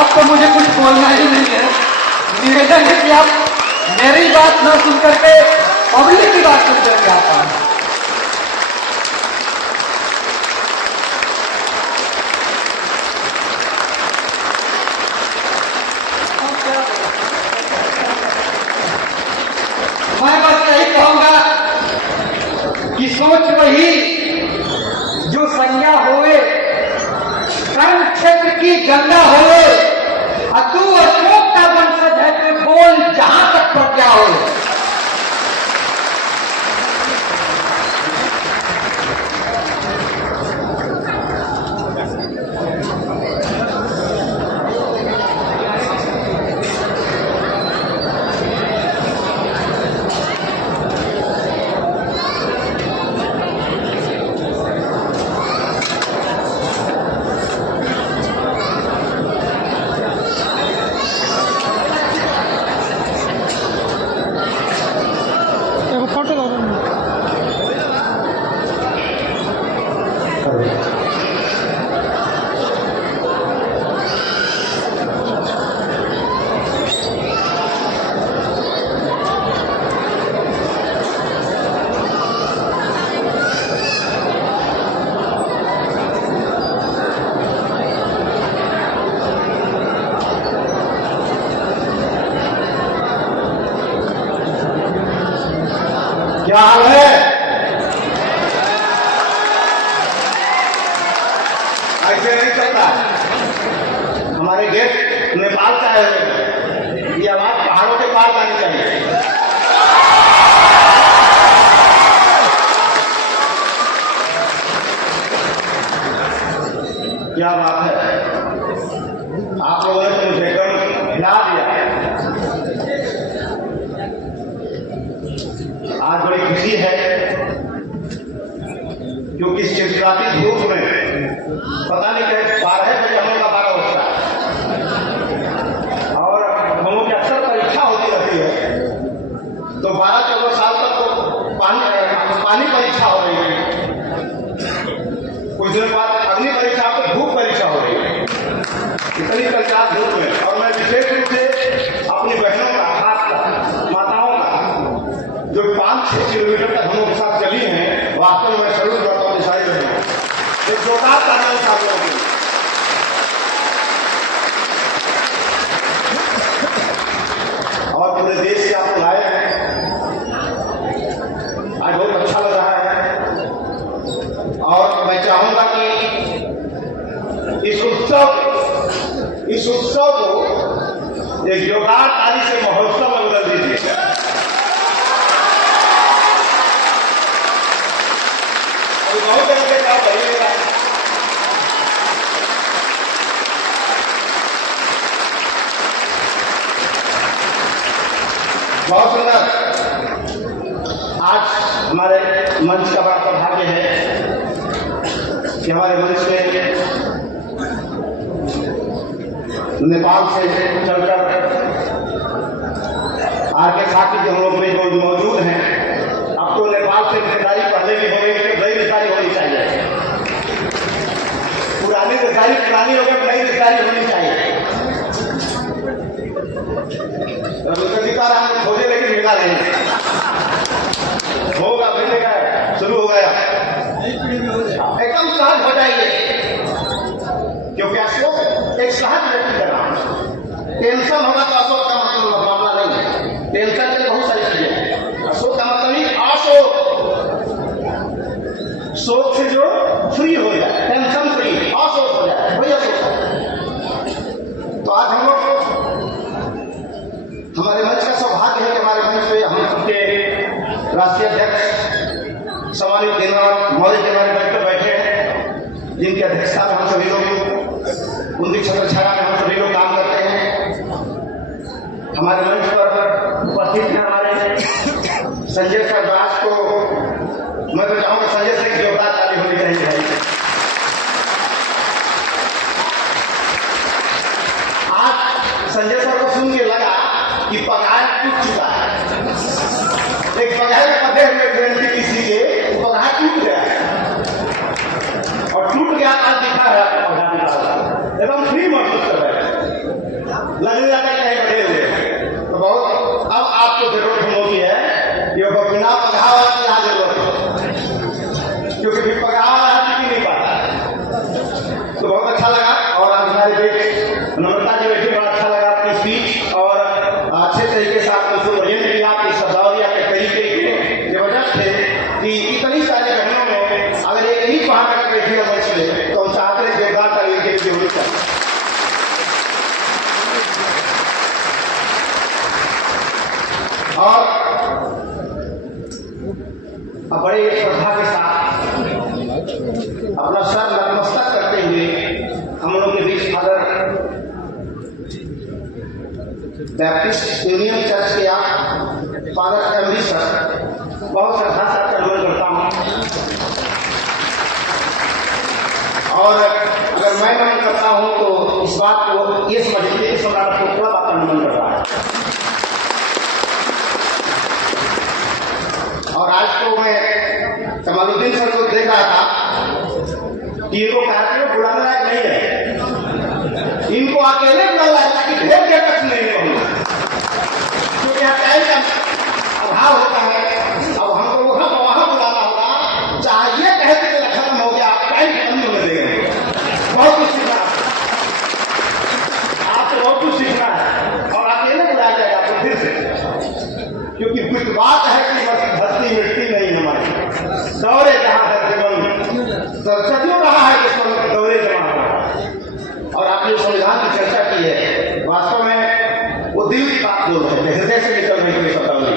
अब तो मुझे कुछ बोलना ही नहीं है। निवेदन है कि आप मेरी बात न सुन करके पब्लिक की बात सुन करके आप आए। मैं बस यही कहूंगा कि सोच वही जो संज्ञा होए, कर्म क्षेत्र की गंगा होए, तू अशोक का वंशज है तो बोल जहां तक पर क्या हो। क्या हाल है? ऐसे नहीं चलता। हमारे गेट नेपाल का है, ये आवाज पहाड़ों के पार जानी चाहिए। क्या बात है, आप लोगों ने तो मुझे एकदम हिला दिया। आज बड़ी खुशी है क्योंकि इस चिलचिलाती धूप में पता नहीं क्या 12 बजे हम लोग का 12 बजता है और हम लोग की अक्सर परीक्षा होती रहती है, तो 12-14 साल तक तो पानी परीक्षा हो रही है, कुछ दिन बाद अग्नि परीक्षा तो धूप परीक्षा हो रही है। इतनी चिलचिलाती धूप में और मैं विशेष रूप से अपनी बहनों का, खासकर माताओं का जो 5-6 किलोमीटर तक हम लोग के साथ चली हैं, वास्तव में सैल्यूट करता हूं दिशाई बहनों। एक जोरदार तालियां साथियों की। और पूरे देश से आप आए हैं, आज बहुत अच्छा लग रहा है। और मैं चाहूंगा कि इस उत्सव को एक जोरदार ताली से महोत्सव में बदल दीजिए। बहुत तरीके का बढ़िएगा। बहुत सुंदर। आज हमारे मंच का बड़ा सौभाग्य है कि हमारे मंच में नेपाल से चलकर आगे साथी जो हम लोग में जो मौजूद हैं, अब तो नेपाल से रिश्तेदारी पहले भी हो गई, तो नई रिश्तेदारी होनी चाहिए। पुरानी रिश्तेदारी पुरानी हो गई, नई रिश्तेदारी होनी चाहिए। सीताराम खोजे लेकिन मिला नहीं, होगा मिलेगा, शुरू हो गया। एकदम सहज हो जाइए क्योंकि अशोक एक सहज व्यक्ति का नाम। टेंशन होगा तो अशोक का मतलब मामला नहीं है। टेंशन से बहुत सारी चीजें हैं। अशोक का मतलब ही अशोक, शोक से जो फ्री हो जाए, टेंशन फ्री, अशोक हो जाए, वही अशोक है। तो आज हम लोग, हमारे मंच का सौभाग्य है कि हमारे मंच पे हम सबके राष्ट्रीय अध्यक्ष सम्मानित दीननाथ मौर्य जी हमारे मंच पर बैठे हैं, जिनकी अध्यक्षता में हम सभी लोग, उनकी छत्रछाया में हम सभी लोग काम करते हैं। हमारे मंच पर उपस्थित हैं हमारे संजय सर दास को मैं तो चाहूंगा संजय से एक जोरदार ताली होनी चाहिए भाई। आज संजय सर को सुन के लगा कि पगार टूट चुका है। एक पगार पदे हुए गारंटी किसी के पगार टूट गया और टूट गया, आज दिखा है पगार निकाला एकदम फ्री महसूस कर रहे हैं। बैप्टिस्ट यूनियन चर्च के आप फादर एमरी सर, बहुत श्रद्धा से आपका नमन करता हूँ। और अगर मैं नमन करता हूँ तो इस बात को ये समझ लीजिए कि सम्राट अशोक आपका नमन कर रहा है। और आज तो मैं कमालुद्दीन सर को देख रहा था कि इनको कार्यक्रम बुलाने लायक नहीं है, इनको अकेले बुलाना है ताकि ढेर के तक नहीं होगा, क्योंकि यहाँ टाइम का अभाव होता है। अब हमको वहां बुलाना होगा, चाहे ये कहते कि खत्म हो गया, टाइम खत्म होने देंगे। बहुत कुछ सीखना आपको, बहुत कुछ सीखना है और अकेले बुलाया जाएगा आपको फिर से, क्योंकि कुछ बात है कि धरती मिट्टी नहीं हमारी, दौरे जहां है जीवन सदियों रहा है कि दौरे जमा रहा। और आपने संविधान की चर्चा की है, वास्तव में वो दिल की बात बोल रहे हैं, हृदय से निकल रही कोई शब्दावली,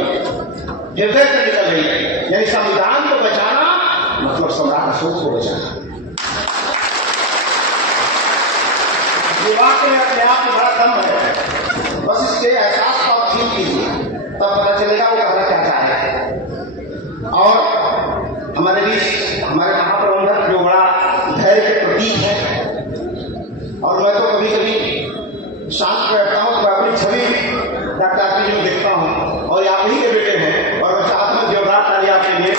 हृदय से निकल रही है। यानी संविधान को बचाना मतलब सम्राट अशोक को बचाना। ये वाक्य में अपने आप में बड़ा दम है, बस इसके एहसास को आप ठीक कीजिए, तब पता चलेगा वो कहना क्या चाह रहे हैं। और हमारे बीच हमारे महाप्रबंधक जो बड़ा धैर्य के प्रतीक है, और मैं तो कभी कभी शांत बैठता हूँ तो अपनी छवि डॉक्टर आरपी जी को देखता हूँ और आप ही के बेटे हैं, और मैं चाहता हूँ जोरदार ताली आपके लिए।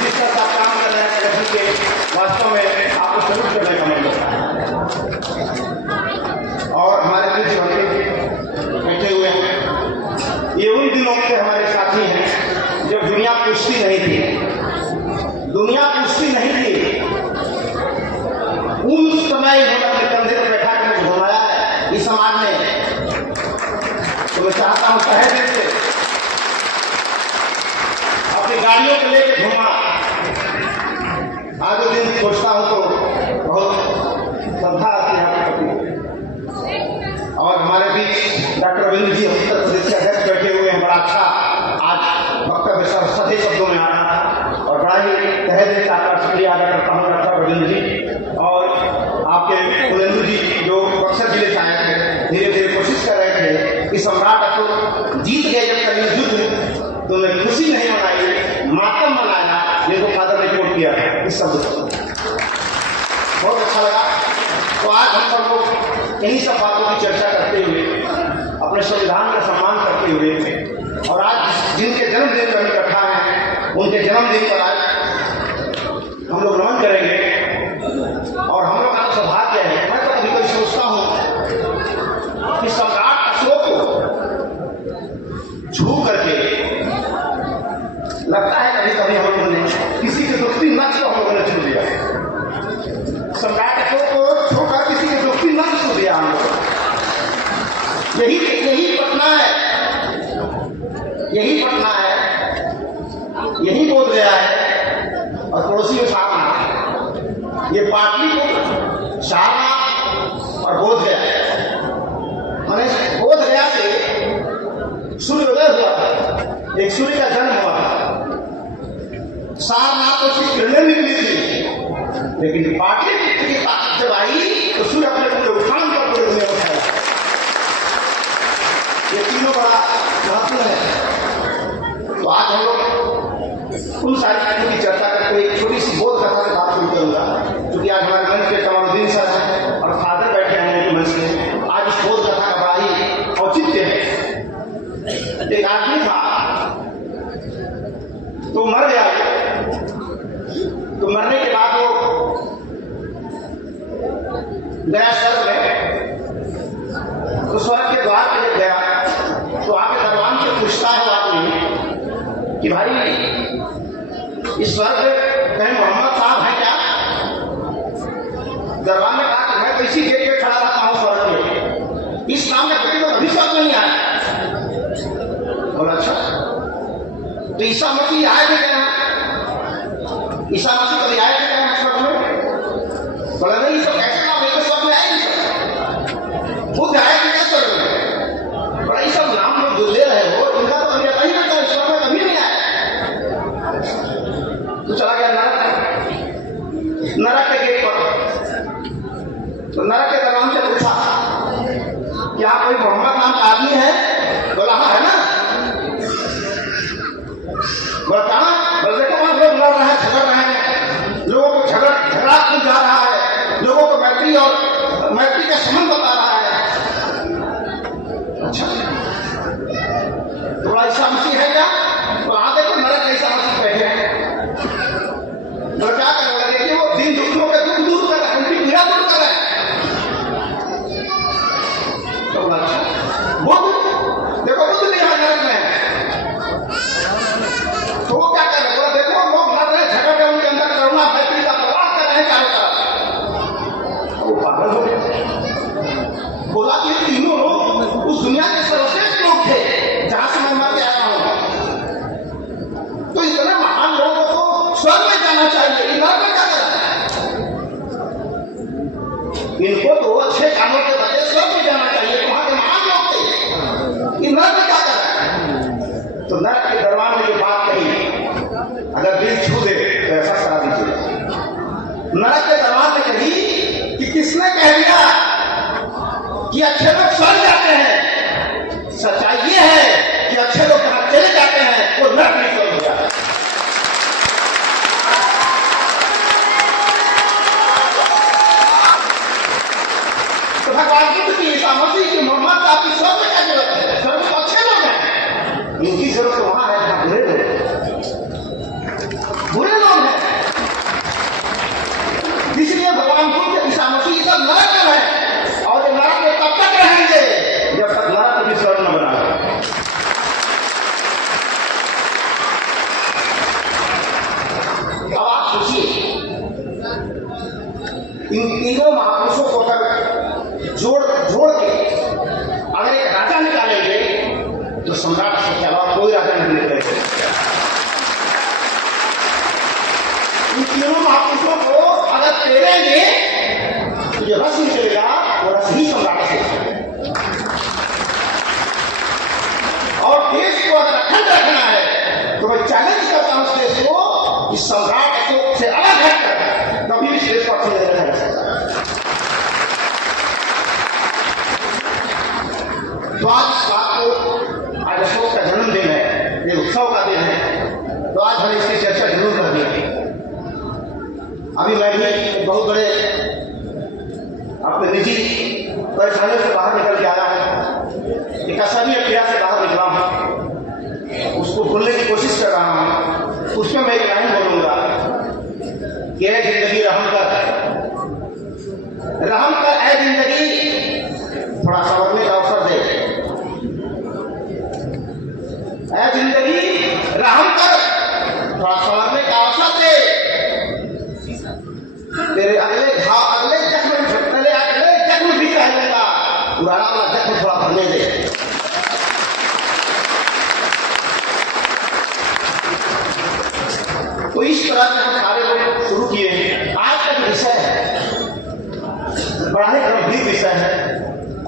जिस तरह आप काम कर रहे हैं संगठन के, वास्तव में आपको सलूट करने का मन करता है। और हमारे बीच जो बैठे हुए हैं, ये उन दिनों के हमारे साथी हैं जब दुनिया पूछती नहीं थी, दुनिया पूछती नहीं थी। उन समय इन्होंने अपने कंधे पर बैठा कर घुमाया है इस समाज में। तो मैं चाहता हूं तहे दिल से अपनी गाड़ियों को लेकर घुमा। आज वो दिन सोचता हूं तो बहुत श्रद्धा आती है आपके प्रति। और हमारे बीच डॉक्टर रविंद्र जी उत्तर प्रदेश के अध्यक्ष बैठे हुए हैं, बड़ा अच्छा आज वक्तव्य सधे शब्दों में आ रहा था और बड़ा ही तहे दिल से आपका शुक्रिया अदा करता हूँ डॉक्टर रविंद्र जी। और आपके कुलेंदु जी जो बक्सर जिले से आए थे, धीरे धीरे कोशिश कर रहे थे कि सम्राट अशोक जीत गए जब कल युद्ध, तो उन्हें खुशी नहीं मनाई, मातम मनाया, जिनको फादर ने कोट किया था इस शब्द से। बहुत अच्छा लगा। तो आज हम सब लोग इन्हीं सब बातों की चर्चा करते हुए, अपने संविधान का सम्मान करते हुए, और आज जिनके जन्मदिन पर इकट्ठा है उनके जन्मदिन पर आज हम लोग नमन करेंगे। और हम लोग का सौभाग्य है, मैं तो कभी कभी सोचता हूं कि सम्राट अशोक को छू करके लगता है कभी कभी हम लोगों ने किसी के दुखती नक्श को हम लोगों ने छू दिया। सम्राट अशोक को छूकर किसी के दुखती नक्श छू दिया हम लोग। यही पटना है, यही पटना है, यही बोध गया है। और पड़ोसी में सारनाथ है, ये पाटलिपुत्र, सारनाथ और बोध गया। मैंने बोध गया से सूर्योदय हुआ था, एक सूर्य का जन्म हुआ था। सारनाथ तो उसकी किरणें निकली थी, लेकिन पाटलिपुत्र की ताकत जब आई तो सूर्य अपने पूरे उठान पर पूरे दुनिया उठाया। ये तीनों बड़ा महत्व है। तो आज हम लोग उन सारी चीजों की चर्चा करके एक छोटी सी बोध कथा से बात शुरू करूंगा, क्योंकि आज हमारे मंच पे कमालुद्दीन सर हैं और फादर बैठे हैं उनके मंच में। आज इस बोध कथा का बड़ा ही औचित्य है। एक आदमी था, तो मर गया, तो मरने के बाद वो गया स्वर्ग में, तो स्वर्ग के द्वार पे गया तो आके दरबान से पूछता है आदमी कि भाई इस स्वर्ग में मोहम्मद साहब है क्या? दरबान ने कहा कि मैं तो इसी गेट पे खड़ा रहता हूं स्वर्ग में, इस नाम में कभी तो कभी स्वर्ग नहीं आया। बोला अच्छा, तो ईसा मसीह आए थे क्या? ईसा मसीह कभी आए थे क्या स्वर्ग में? बोला नहीं, सब ऐसा नाम है स्वर्ग में आए नहीं, खुद आए थे क्या स्वर्ग में? बड़ा ये सब नाम लोग जो ले रहे हो, इनका तो मुझे कहीं लगता है स्वर्ग में कभी नहीं आया। तो चला गया नरक के गेट पर। तो नरक के दरबान से पूछा कि आप कोई मोहम्मद नाम का आदमी है? बोला हाँ है ना। बोला कहाँ? बोला देखो वहां लोग लड़ रहे हैं, झगड़ रहे हैं, लोगों को झगड़ा खुल जा रहा है, लोगों को मैत्री का संबंध बता रहा है। अच्छा थोड़ा ईसा मसीह है क्या? तो हाँ देखो नरक में ईसा मसीह बैठे हैं। तो क्या करेगा? देखिए वो दिन दुखियों के दुख दूर कर रहे हैं, उनकी पीड़ा दूर कर रहे हैं। तो बोला अच्छा बुद्ध देखो बुद्ध नहीं है नरक में। तो वो क्या कर रहे? बोला देखो लोग लड़ रहे झगड़ रहे, उनके अंदर करुणा मैत्री का प्रवाह कर रहे हैं चारों तरफ। वो पागल हो गए। बोला कि तीनों लोग उस दुनिया के सर्वश्रेष्ठ लोग थे जहां से मैं मर के आया हूं। तो इतने महान लोगों को स्वर्ग में जाना चाहिए, नरक में क्या करना है? इनको तो अच्छे कामों के बदले स्वर्ग में जाना चाहिए, वहां के महान लोग थे। नरक में क्या करना है? तो नरक के दरबार में ये बात कही, अगर दिल छू दे तो ऐसा करा दीजिए। नरक के दरबार में कही कि किसने कह दिया कि अच्छे लोग स्वर्ग जाते हैं? सच्चाई ये है कि अच्छे लोग कहां चले जाते हैं, वो नरक में स्वर्ग हो जाता है। तो भगवान बुद्ध की, ईसा मसीह की, मोहम्मद का आपकी स्वर्ग में क्या जरूरत है? स्वर्ग में अच्छे लोग हैं, इनकी जरूरत तो वहां है जहां बुरे लोग हैं। इसलिए भगवान बुद्ध, ईसा मसीह सब नरक में है, और ये नरक में तब तक रहेंगे जब तक नरक भी स्वर्ग न बना। अब आप सोचिए इन तीनों महापुरुषों को अगर जोड़ के अगर एक राजा निकालेंगे तो सम्राट के अलावा कोई राजा नहीं निकलेगा। इन तीनों महापुरुषों को अगर तेरेंगे तो जो रस निकलेगा वो रस ही सम्राट से। और देश को अगर अखंड रखना है तो मैं चैलेंज करता हूं देश को कि सम्राट से अलग हटकर कभी भी देश को अखंड नहीं रख सकता। तो आज इस बात को, आज अशोक का जन्मदिन है, ये उत्सव का दिन है, तो आज हम इसकी चर्चा जरूर कर देंगे। अभी मैं भी बहुत बड़े अपने निजी परेशानियों से बाहर निकल के आया हूं, एक असहनीय क्रिया से बाहर निकला हूं, उसको भूलने की कोशिश कर रहा हूं। उसमें मैं एक लाइन बोलूंगा कि ऐ जिंदगी रहम कर ऐ जिंदगी, थोड़ा समझने का अवसर दे। ऐ जिंदगी रहम कर, थोड़ा समझने का अवसर दे। तेरे अगले जख्म भी कहलेगा, पुराना वाला जख्म थोड़ा भरने दे। तो इस तरह से हम सारे लोग शुरू किए। आज का जो विषय है बड़ा ही गंभीर विषय है,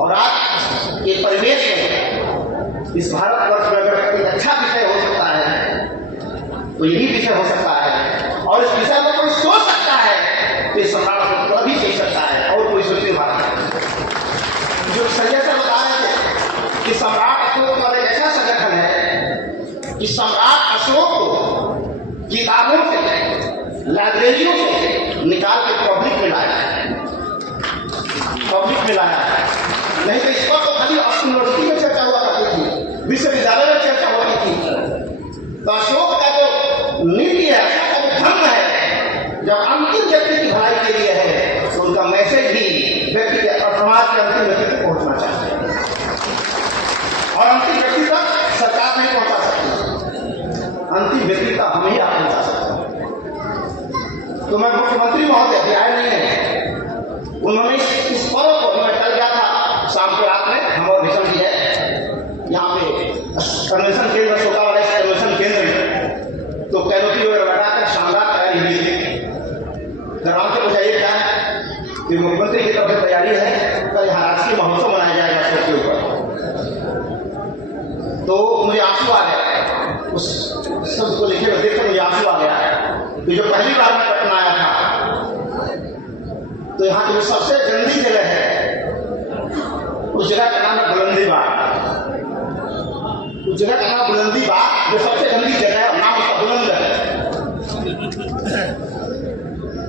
और आज के परिवेश में इस भारतवर्ष में अगर एक अच्छा विषय हो सकता है तो यही विषय हो सकता है। और इस विषय को कोई सोच सकता है तो सम्राट को कभी सोच सकता है, और कोई सोचने वाला है। जो संजय सर बता रहे थे कि सम्राट अशोक वाले ऐसा संगठन है कि सम्राट अशोक को किताबों से, लाइब्रेरियों से निकाल के पब्लिक में लाया। नहीं तो इस पर तो खाली यूनिवर्सिटी में चर्चा हुआ करती थी, विश्वविद्यालय में चर्चा होती थी। तो अशोक का जो नीति है, अशोक का जो धर्म है, जब अंतिम व्यक्ति की भलाई के लिए है तो उनका मैसेज भी व्यक्ति के और समाज के अंतिम व्यक्ति तक पहुंचना चाहिए। और अंतिम व्यक्ति तक सरकार नहीं पहुंचा सकती, अंतिम व्यक्ति तक हम ही आप पहुंचा सकते हैं। तो मैं मुख्यमंत्री महोदय अभी आए नहीं है, उन्होंने इस पर्व को, मैं कल गया था शाम को रात में, हम और मिशन भी है यहाँ पे कन्वेंशन केंद्र, सोता वाला कन्वेंशन केंद्र में, तो कैनोपी वगैरह लगाकर शानदार तैयारी हुई थी। दरबार से मुझे ये क्या है कि मुख्यमंत्री की तरफ से तैयारी है, कल यहाँ राष्ट्रीय महोत्सव मनाया जाएगा अशोक के ऊपर। तो मुझे आंसू आ गया उस शब्द को लिखे हुए देखकर, मुझे आंसू आ गया। तो जो पहली बार मैं पटना आया था तो यहाँ की जो सबसे गंदी जगह है उस जगह का नाम है बुलंदीबाग। जगह का नाम बुलंदी बाग, जो सबसे गंदी जगह है, नाम उसका बुलंद है।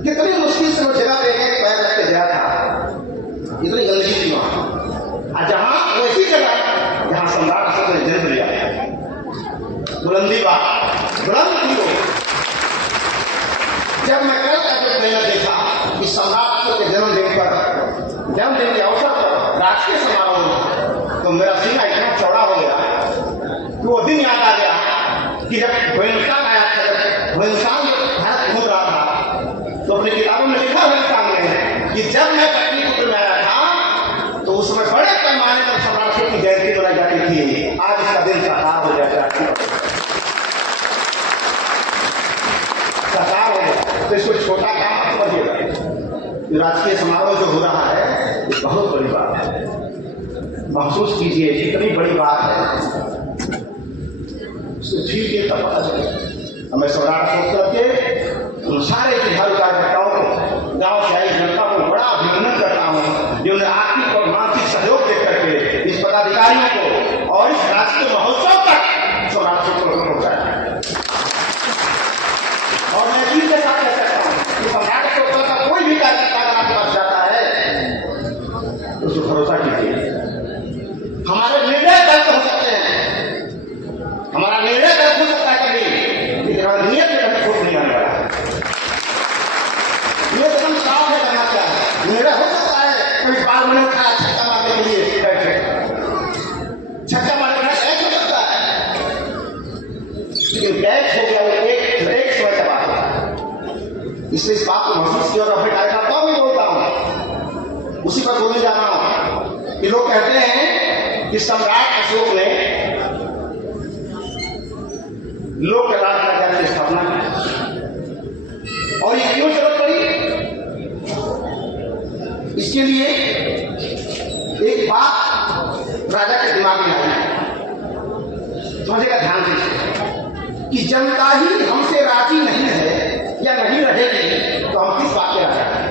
कितनी मुश्किल से वो जगह पे एक पैर रख के गया था, इतनी गंदगी थी वहां। और जहां वो ऐसी जगह जहां सम्राट अशोक ने जन्म लिया, बुलंदी बाग बुलंद थी वो। जब मैं कल का जब मैंने देखा कि सम्राट अशोक के जन्मदिन के अवसर पर राजकीय समारोह में, तो मेरा सीना इतना चौड़ा हो गया कि वो दिन याद आ गया कि जब हिंदुस्तान आया था, जब हिंदुस्तान भारत घूम रहा था, तो अपनी किताबों में लिखा हिंदुस्तान में कि जब मैं पटलिपुत्र में आया था तो उसमें बड़े पैमाने पर सम्राट अशोक की जयंती मनाई जाती थी। आज इसका दिन साकार हो जाता है, साकार हो गया। तो इसको छोटा काम मत समझिएगा। राजकीय समारोह जो हो रहा है ये बहुत बड़ी बात है, महसूस कीजिए कितनी बड़ी बात है। ठीक है, तब पता चले। मैं सम्राट अशोक के उन सारे जुझारू कार्यकर्ताओं को, गांव से आई जनता को बड़ा अभिनंदन करता हूं, जिन्होंने आर्थिक और मानसिक सहयोग दे करके इस पदाधिकारियों को और इस राजकीय महोत्सव तक सम्राट अशोक को पहुंचाया। और मैं यकीन के साथ कह सकता हूं कि सम्राट अशोक का कोई भी कार्यकर्ता अगर आपके पास जाता है तो उसको भरोसा कीजिए। हमारे निर्णय गलत हो सकते हैं, हमारा निर्णय गलत हो सकता है कभी, लेकिन हमारी नीयत में कभी खोट नहीं आने वाला। ये एकदम साफ है करना क्या है। निर्णय हो सकता है कभी बाल मैंने उठाया छक्का मारने के लिए बैठे, छक्का मारने का कैच हो सकता है, लेकिन कैच हो गया एक समय का बात है। इसलिए इस बात को महसूस किया और अपने कार्यकर्ताओं में बोलता हूं, उसी पर बोलने जा रहा हूं कि लोग कहते हैं कि सम्राट अशोक ने लोक कल्याण राज्य की स्थापना की, और ये क्यों जरूरत पड़ी? इसके लिए एक बात राजा के दिमाग में आई, समझेगा ध्यान से, कि जनता ही हमसे राजी नहीं है या नहीं रहेगी तो हम किस बात के राजा हैं?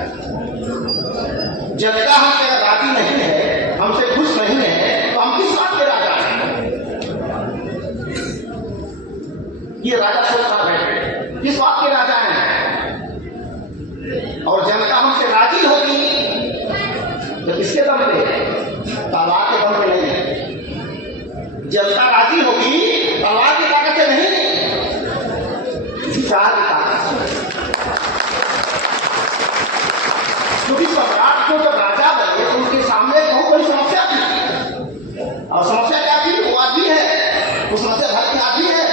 जनता हमसे अगर राजी नहीं है, हमसे खुश नहीं है, तो हम किस बात के राजा हैं? ये राजा सोचता बैठे किस बात के राजा हैं? और जनता हमसे राजी होगी तो किसके दम पे? तलवार के दम पे नहीं। जनता राजी होगी तलवार की ताकत से नहीं, विचार की ताकत से। क्योंकि सम्राट को जब राजा बने तो उनके सामने बहुत बड़ी समस्या थी, और समस्या क्या थी? वो आदमी है, वो समस्या भर की आदमी है,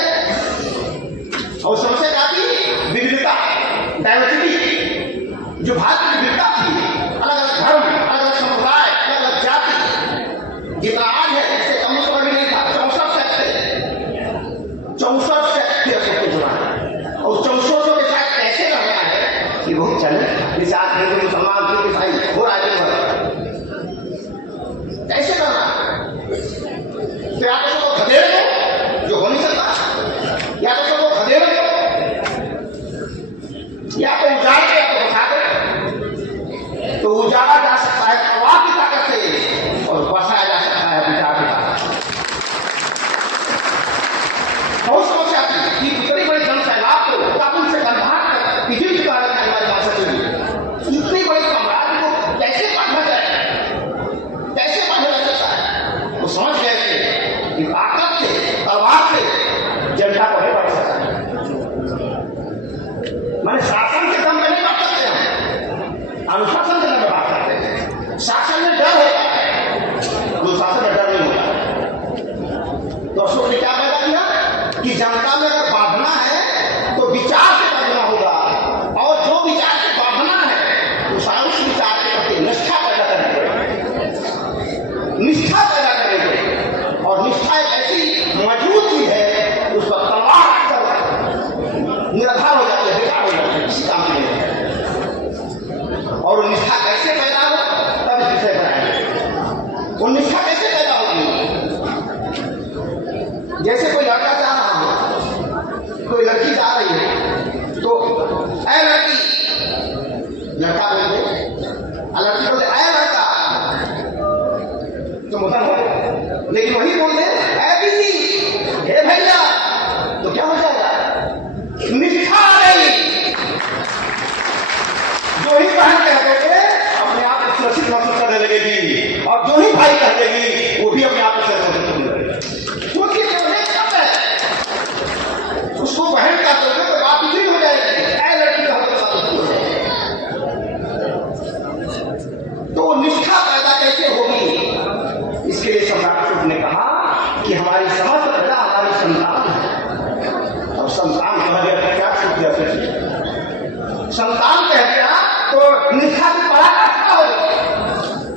निष्ठा की पराकाष्ठा हो,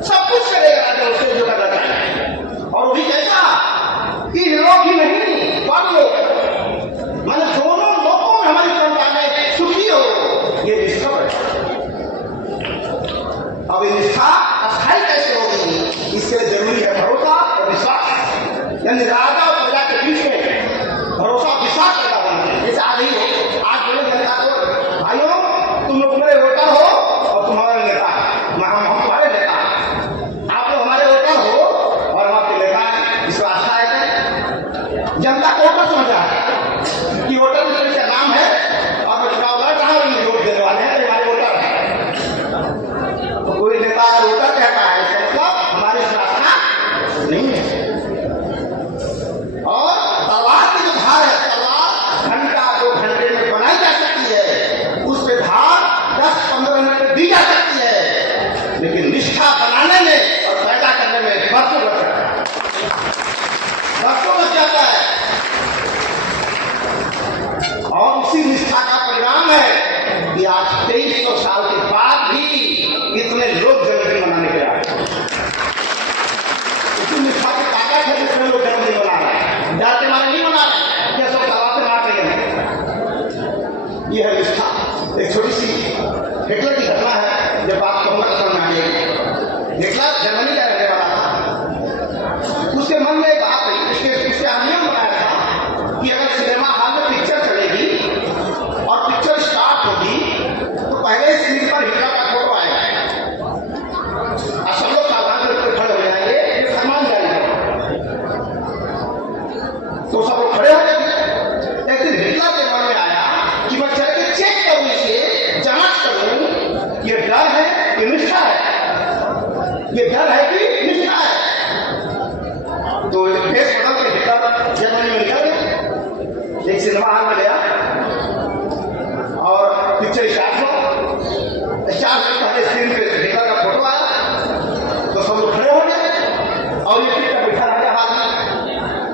सब कुछ करेगा राजा उससे जो करना चाहे। और वो भी कैसा कि लोग ही नहीं पर लोग, मैंने दोनों लोगों में हमारी संतानें सुखी हो, ये निष्ठा है। अब ये निष्ठा अस्थायी कैसे होगी, इसके लिए जरूरी है भरोसा और विश्वास। यानी राजा और प्रजा के बीच में भरोसा विश्वास पैदा होना चाहिए। जैसे आज ही हो, आज बोले जनता को भाइयों तुम लोग मेरे वोटर हो और तुम हमारे नेता, हम तुम्हारे नेता, आप लोग हमारे वोटर हो और हम आपके नेता हैं, इसको आस्था है। जनता को वोटर समझा है कि वोटर में का नाम है और चुनाव लड़ रहा है, वोट देने वाले हैं, हमारे वोटर है। तो कोई नेता वोटर कहता है इसका मतलब हमारी आस्था नहीं है। और तलवार की जो धार है, तलवार घंटा 2 घंटे में बनाई जा सकती है, उस पे धार 10-15 मिनट में दी जा सकती है, लेकिन निष्ठा बनाने में और पैदा करने में बरसों लग जाता है, बरसों लग जाता है। और उसी निष्ठा का परिणाम है कि आज 2300 साल के बाद भी इतने लोग जन्मदिन मनाने के आए। उसी निष्ठा की ताकत है जितने लोग जन्मदिन मना रहे हैं, जाते मारे नहीं मना रहे, क्या सब तलाव से मार रहे हैं। यह है निष्ठा। एक छोटी सी हिटलर की घटना है, जब बात कहूंगा समझ में आएगी। हिटलर जर्मनी का रहने वाला था, उसके मन में एक बात आई, उसके नियम बनाया था कि अगर सिनेमा हॉल में पिक्चर चलेगी और पिक्चर स्टार्ट होगी तो पहले स्क्रीन पर हिटलर का फोटो आएगा और सब लोग सावधान से खड़े हो जाएंगे, ये सम्मान जाएगा। तो सब लोग खड़े हो गए। एक दिन हिटलर के मन में आया कि मैं चल के चेक करूं, इसे जांच करूं, ये डर है कि निष्ठा है, ये डर है कि निष्ठा है। तो फेस बदल के हिटलर जर्मनी में निकल गया, एक सिनेमा हॉल में गया और पिक्चर स्टार्ट हुआ। स्टार्ट से पहले स्क्रीन पे हिटलर का फोटो आया, तो सब लोग खड़े हो गए और ये पिक्चर बैठा रह गया हाथ में।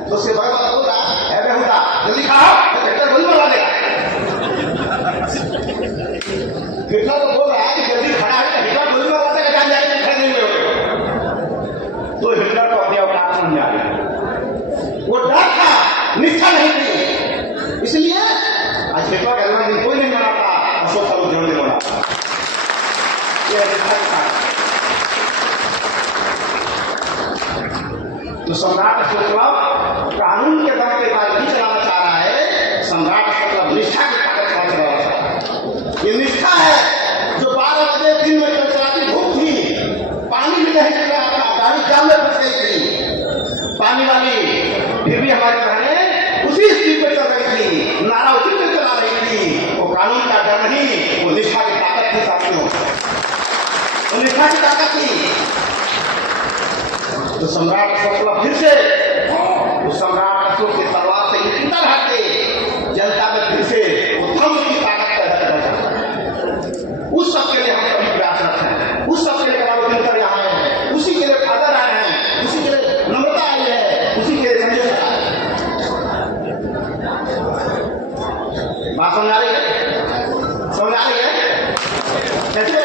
तो उससे बड़ा बात बोल रहा है बेहुदा जल्दी खाओ, हिटलर गोली मार देगा। हिटलर तो बोल रहा है कि जल्दी खड़ा है, हिटलर गोली मार देगा, जान जाएगा खड़े नहीं हो। तो हिटलर को अपने औकात समझ में आ गया, वो डर था, निष्ठा नहीं थी। इसलिए आज हिटलर का जन्मदिन कोई नहीं मनाता, अशोक का लोग जन्मदिन मनाता। ये निष्ठा की ताकत। तो सम्राट अशोक कानून के दम पे बात नहीं चलाना चाह रहा है, सम्राट मतलब निष्ठा की ताकत चलाना चाह रहा है। ये निष्ठा है जो 12 बजे दिन में चलचलाती धूप थी, पानी भी नहीं निकल रहा था, गाड़ी जाम में फंस गई थी पानी वाली, फिर भी हमारी बहनें उसी स्पीड पे चल रही थी, नारा उसी पे चला रही थी। वो कानून का डर नहीं, वो निष्ठा की ताकत थी साथियों, वो निष्ठा की ताकत थी। तो सम्राट अशोक फिर से उस सम्राट अशोक की तलवार से इधर हटे, जनता में फिर से वो धम्म की ताकत पैदा करता। उस सब के लिए हम सभी प्रयासरत हैं, उस सब के लिए कलावती निकल यहाँ है, उसी के लिए फादर आए हैं, उसी के लिए नम्रता आई है, उसी के लिए संजय आए। बात समझ आ रही है? समझ आ रही है? कैसे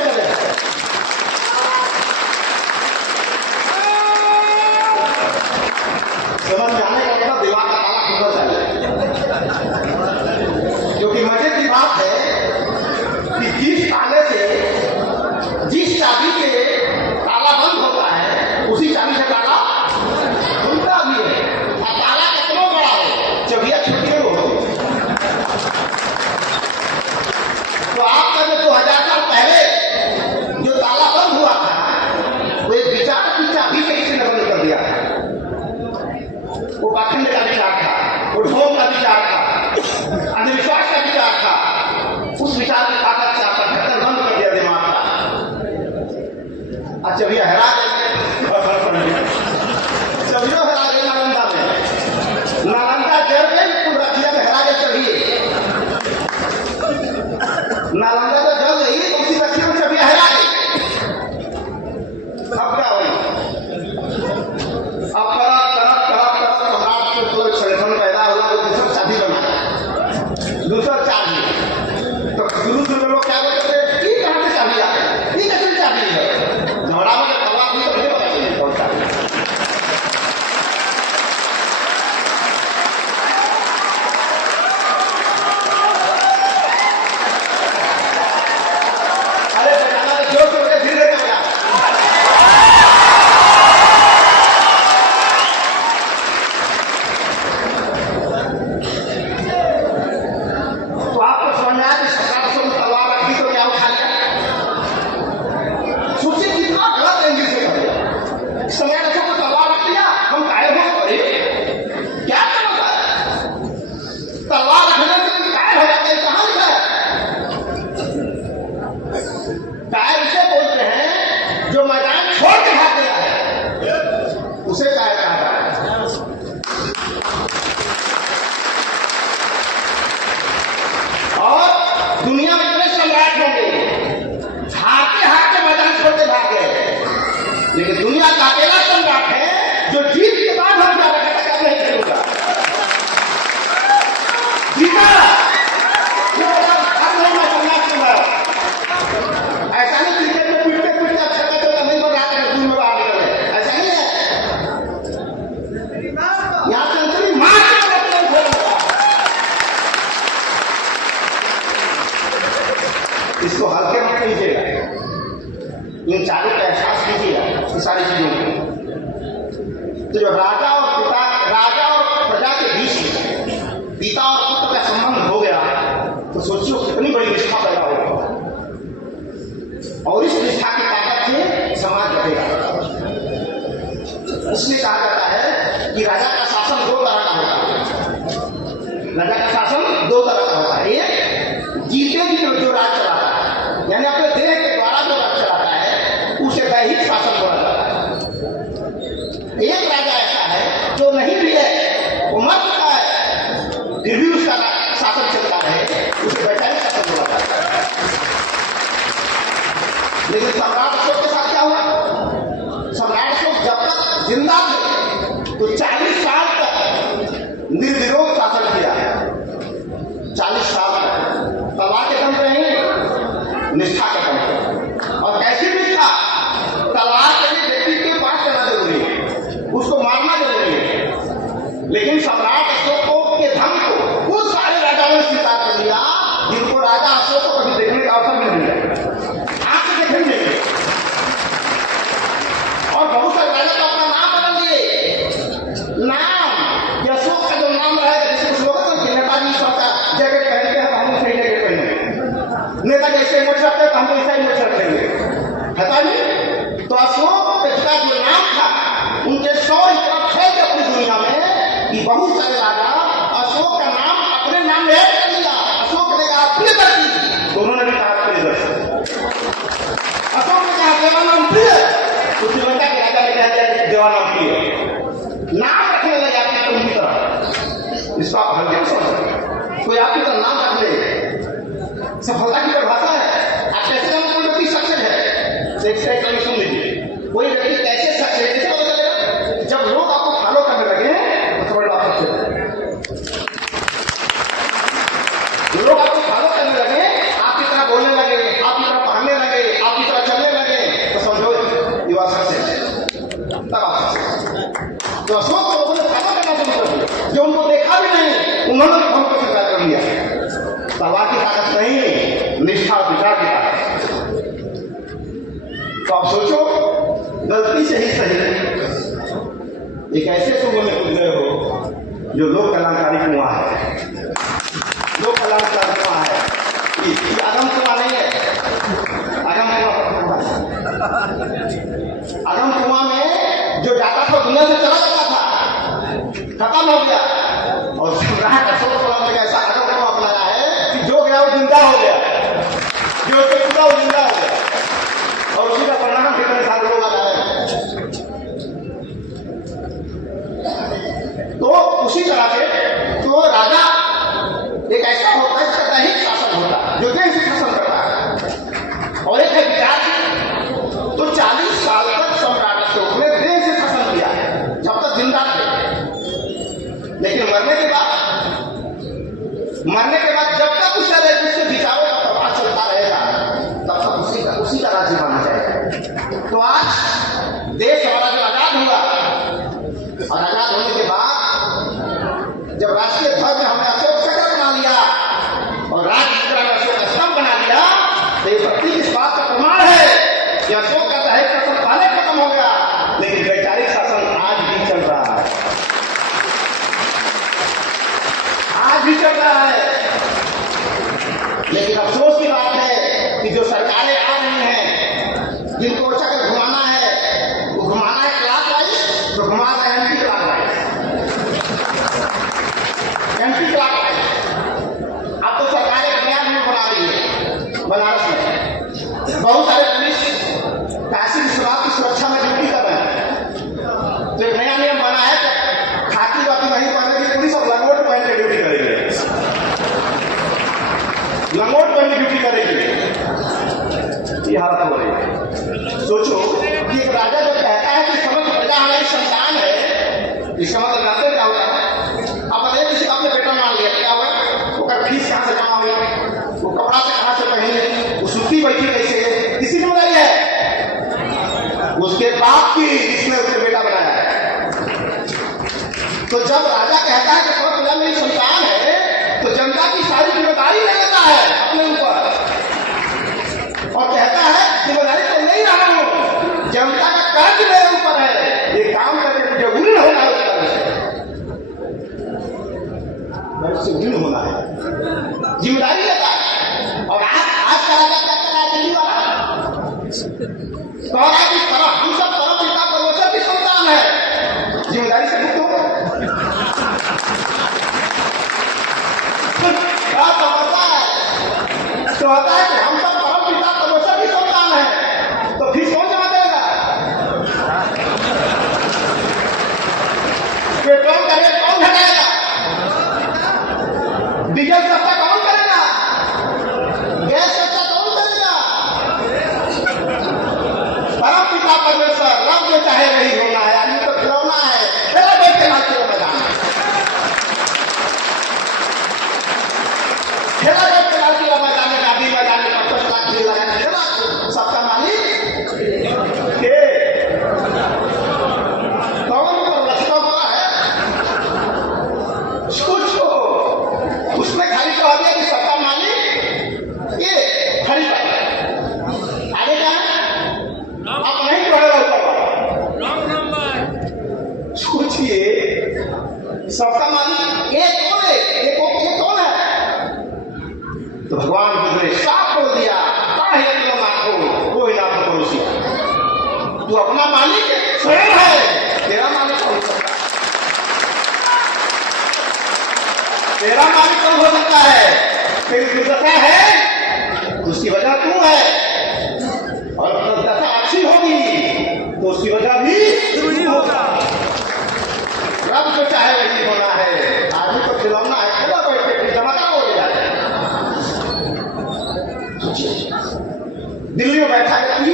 समझ जाने का मतलब दिमाग का ताला खुलना चाहिए। क्योंकि मजे की बात है कि जिस ताले से, जिस चाबी से ताला बंद होता है, उसी चाबी से ताला खुलता भी है। और ताला कितना बड़ा हो, चाबियां छोटी होती। तो आपका जो 2000 साल पहले जो ताला बंद हुआ था, वो एक विचार की चाबी से किसी ने बंद कर दिया था। वो पाखंड का विचार था, वो ढोंग का विचार था, अंधविश्वास का विचार था। उस विचार की ताकत से आपका ढक्कन बंद कर दिया दिमाग का। अच्छा भैया हरा गए, चबियों हरा गए नालंदा में, नालंदा जल गई, तुम रखिया में हरा गए चढ़िए। नालंदा तो जल गई, उसी रखिया में चबिया हरा गई। अब क्या हुई? अब संगठन पैदा हुआ, तो दूसरा शादी बना, दूसरा चाबी। तो शुरू लोग क्या बोलते थे, कहां से चाबी आ गई, लेकिन दुनिया का अकेला सम्राट है जो जीत के बाद हम क्या कहता है नहीं करूंगा जीता ऐसा नहीं क्रिकेट में पीटते पीटते अच्छा करते नहीं बना के दूर में बाहर निकले, ऐसा नहीं है। यहाँ से अंतरी मार के इसको हल्के मत लीजिएगा, इन चारों का एहसास कीजिएगा ये सारी चीजों को। तो जब राजा और प्रजा के बीच में पिता और पुत्र का संबंध हो गया तो सोचिए कितनी बड़ी निष्ठा पैदा होगा, और इस निष्ठा की ताकत से समाज बढ़ेगा। इसलिए कहा जाता है कि राजा का शासन दो तरह का होता है। राजा का शासन दो तरह का होता है। एक जीते जी जो राज चलाता है, यानी अपने देह के द्वारा जो राज चलाता है उसे दैहिक शासन बोला जाता है। एक राजा ऐसा है जो नहीं भी है, वो मर चुका है, फिर भी उसका शासन चलता है, उसे वैचारिक शासन बोला जाता है। लेकिन सम्राट अशोक के साथ क्या हुआ? सम्राट अशोक जब तक जिंदा थे तो 40 साल तक निर्विरोध शासन किया, 40 साल तक तलवार के दम पे नहीं, निष्ठा के दम पे। और कैसी निष्ठा? तलवार के लिए व्यक्ति के पास करना जरूरी है, उसको मारना जरूरी है, लेकिन सम्राट अशोक के धन को उस सारे राजाओं ने स्वीकार कर लिया जिनको राजा अशोक को कभी देखने का अवसर नहीं मिला, आंख से देखेंगे। और बहुत सारे राजा तो अपना नाम बदल दिए, नाम अशोक का जो नाम रहेगा, जैसे कुछ लोग कहते हैं नेताजी सबका जैकेट पहनते हैं तो हम सही जैकेट पहनेंगे, नेताजी ऐसे मोच रखते हैं तो हम ऐसा ही मोच रखेंगे, पता नहीं। तो अशोक का जो नाम था उनके 100 थे अपनी दुनिया में कि बहुत सारे राजा अशोक का नाम अपने नाम में कर लिया। अशोक ने कहा अपने दर्शी, दोनों ने भी कहा अपने दर्शी। अशोक ने कहा देवानाम प्रिय, तो श्रीलंका के राजा ने कहा देवानाम प्रिय, नाम रखने लगे आपकी तुम की तरह। इसको आप हल्के में समझ, कोई आपकी तरह नाम रख ले, सफलता की परिभाषा है। आप कैसे जान कोई व्यक्ति सक्सेस है? एक सुन लीजिए, कोई व्यक्ति कैसे सक्सेस कैसे पता चलेगा? जब लोग आपको फॉलो करने लगे तो समझ लो आप सक्सेस। लोग आपको फॉलो करने लगे, आपकी तरह बोलने लगे, आपकी तरह पढ़ने लगे, आपकी तरह चलने लगे, तो समझो यू आर सक्सेस, तब आप सक्सेस। तो अशोक को लोगों ने फॉलो करना शुरू कर दिया, जो उनको देखा भी नहीं उन्होंने भी हमको स्वीकार कर लिया। तलवार की ताकत नहीं, निष्ठा विचार की ताकत। तो आप सोचो, गलती से ही सही एक ऐसे सुबह में कूद गए हो जो लोक कलाकारी कुआं है, लोक कलाकार कुआं है, आगम कुआं नहीं है। आगम कुआं में जो जाता था दुनिया से चला जाता था, खत्म हो गया। और सम्राट अशोक ने ऐसा आगम कुआं अपनाया है कि जो गया वो जिंदा हो गया, जो टूटा वो जिंदा हो गया, और उसी का परिणाम कितने सारे लोग आ रहे हैं। तो उसी तरह से तो राजा एक ऐसा होता है जिसका दैहिक शासन होता है, जो देश से शासन करता है, और एक है विचार। तो 40 साल तक सम्राट अशोक ने देश से शासन किया जब तक जिंदा थे। लेकिन मरने के बाद जब तक उसके विचारों का प्रभाव चलता रहेगा तब तक उसी का राज्य माना जाएगा। तो आज देश हमारा जो आजाद हुआ, और आजाद होने के बाद जब राष्ट्रीय ध्वज में हमने अशोक चक्र बना लिया और राज्य मुद्रा में अशोक स्तंभ बना लिया, तो ये प्रतीक इस बात का प्रमाण है कि अशोक का दैहिक शासन पहले खत्म हो गया, लेकिन वैचारिक शासन आज भी चल रहा है, आज भी चल रहा है। लेकिन अफसोस की बात है कि जो सरकारें आ रही हैं, जिनको चक्र घुमाना है, वो घुमाना है क्लॉकवाइज, तो घुमा रहे हैं एंटी क्लॉकवाइज। अब तो सरकार एक नया नियम बना रही है बनारस में, बहुत सारे पुलिस काशी विश्वनाथ की सुरक्षा में ड्यूटी कर रहे हैं। तो एक नया नियम बना है, खाकी वाकी नहीं पहनने की पुलिस अब लंगोट पहन के ड्यूटी करेगी, लंगोट पहन के ड्यूटी करेगी। ये हालत हो रही है। सोचो कि एक राजा जब इसका मतलब जानते क्या होता है? आपने किसी अपने बेटा मान लिया, क्या हुआ? वो का फीस कहाँ से जमा हुई, वो कपड़ा से कहाँ से पहने, वो सुत्ती बैठी कैसे है, किसी जिम्मेदारी है? उसके बाप की, जिसने उसके बेटा बनाया है। तो जब राजा कहता है कि प्रजा मेरी संतान है, तो जनता की सारी जिम्मेदारी ले लेता है अपने ऊपर और कहता है जिम्मेदारी तो नहीं रहा हूं, जनता का कर्ज मेरे ऊपर है, ये काम करके मुझे उन्न होना है, उससे उन्न होना है, जिम्मेदारी लेता है। और आज का राजा क्या कर रहा है? दिल्ली वाला कह रहा है कि हम सब परम पिता परमेश्वर की संतान है, जिम्मेदारी से मुक्त होगा। तो होता है कि हम सब परम पिता परमेश्वर की संतान है, तो फीस कौन जमा देगा? पेट्रोल का रेट कौन घटाएगा? डीजल सस्ता कौन करेगा? गैस सस्ता कौन करेगा? परम पिता परमेश्वर रब जो चाहे वही होना है, आदमी को खिलौना है, खेला बैठ के नाचते हुए मैदान में, खेला बैठ के नाचते हुए मैदान में, गाड़ी मैदान में 50 लाख खेल लगा खेला, सबका मालिक के कौन पर रचना हुआ है? कुछ को उसने खाली कहा दिया कि सबका मालिक ये खड़ी पर आगे क्या है? आप नहीं जोड़ेगा ऊपर सोचिए, सबका मालिक एक कौन है? एक कौन है? तो भगवान बुद्ध ने साफ बोल दिया, कोई ना पड़ोसी, तू अपना मालिक स्वयं है, तेरा मालिक कौन हो सकता है? तेरा मालिक कौन हो सकता है? तेरी दुर्दशा है, उसकी वजह तू है, और दुर्दशा अच्छी होगी तो उसकी वजह भी तू ही होगा। रब जो चाहे वही होना है, आदमी को खिलौना है, खेला बैठ के जमाना हो जाए। दिल्ली में बैठा व्यक्ति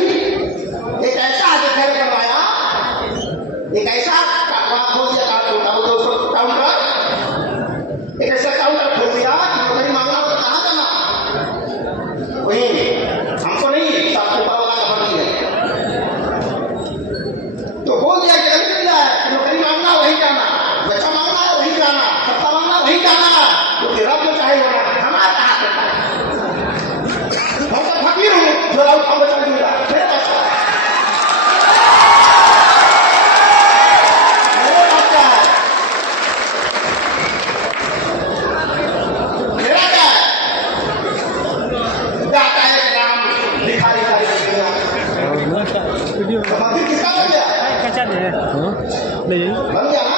एक ऐसा घर बनवाया, एक ऐसा खोल दिया काउंटर, एक ऐसा काउंटर खोल दिया कि नौकरी मांगना तो कहाँ जाना, वही हमको नहीं, सबको ऊपर वाला का मर्जी है। तो बोल दिया कि नौकरी मांगना वही जाना, बच्चा मांगना है वही जाना, सत्ता मांगना वही जाना, क्योंकि रब जो चाहे होना हमारा हाथ में। हम तो फकीर हूँ जो रब हम बचा दूंगा, मंदिर किसका बन गया? बन गया ना?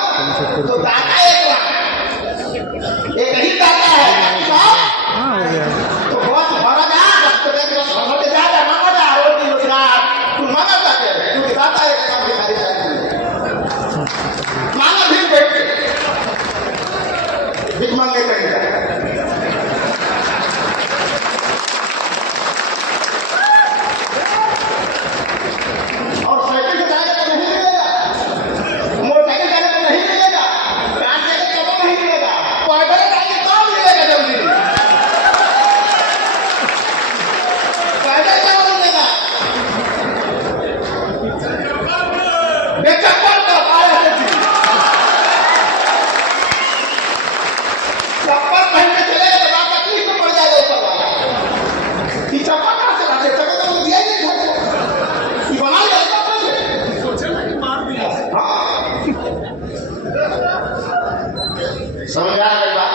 तो दाता एक ही दाता है, तो बहुत भरा जा मांगा जा रोटी रोजगार, तू मांगा जाते क्योंकि दाता एक काम भिखारी चाहिए, मांगा भी बैठ के भीख मांगे कहीं जाए। समझ आ रही बात?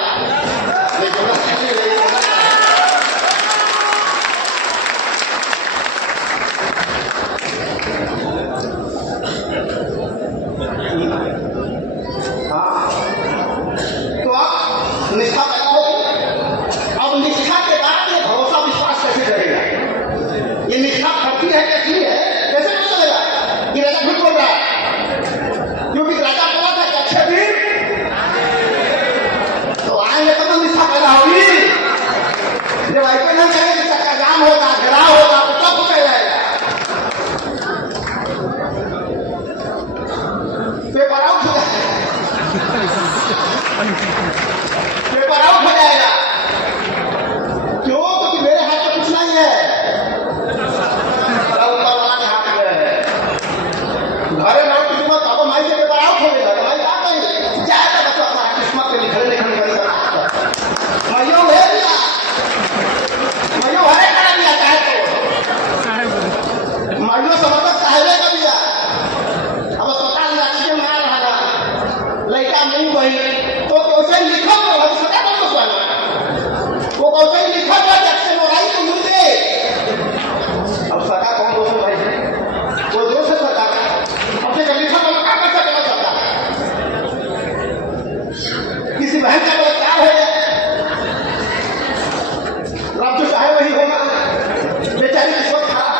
पेपर आउट हो जाएगा। क्यों? क्योंकि मेरे हाथ में कुछ नहीं है, ऊपर वाला के हाथ में है। घरे लौट के तुम पापा माई से पेपर आउट हो गया, माई क्या कहेंगे? जाएगा बच्चा अपना किस्मत के लिखने लिखने कर मयो है दिया, मयो हरे करा दिया चाहे तो मयो समझ साहेबे का दिया। अब अस्पताल में एक्सीडेंट में आ रहा था, लड़का नहीं वही तो कैसे लिखा हुआ है सदा बंद हो गया, वो कैसे लिखा हुआ जैसे मोराई को मिल गए। अब सका कौन दोस्त भाई है, वो दोस्त है सका अपने जब लिखा हुआ क्या कर सकता सका, किसी बहन का क्या है रब जो चाहे वही होगा। बेचारी किस्मत खराब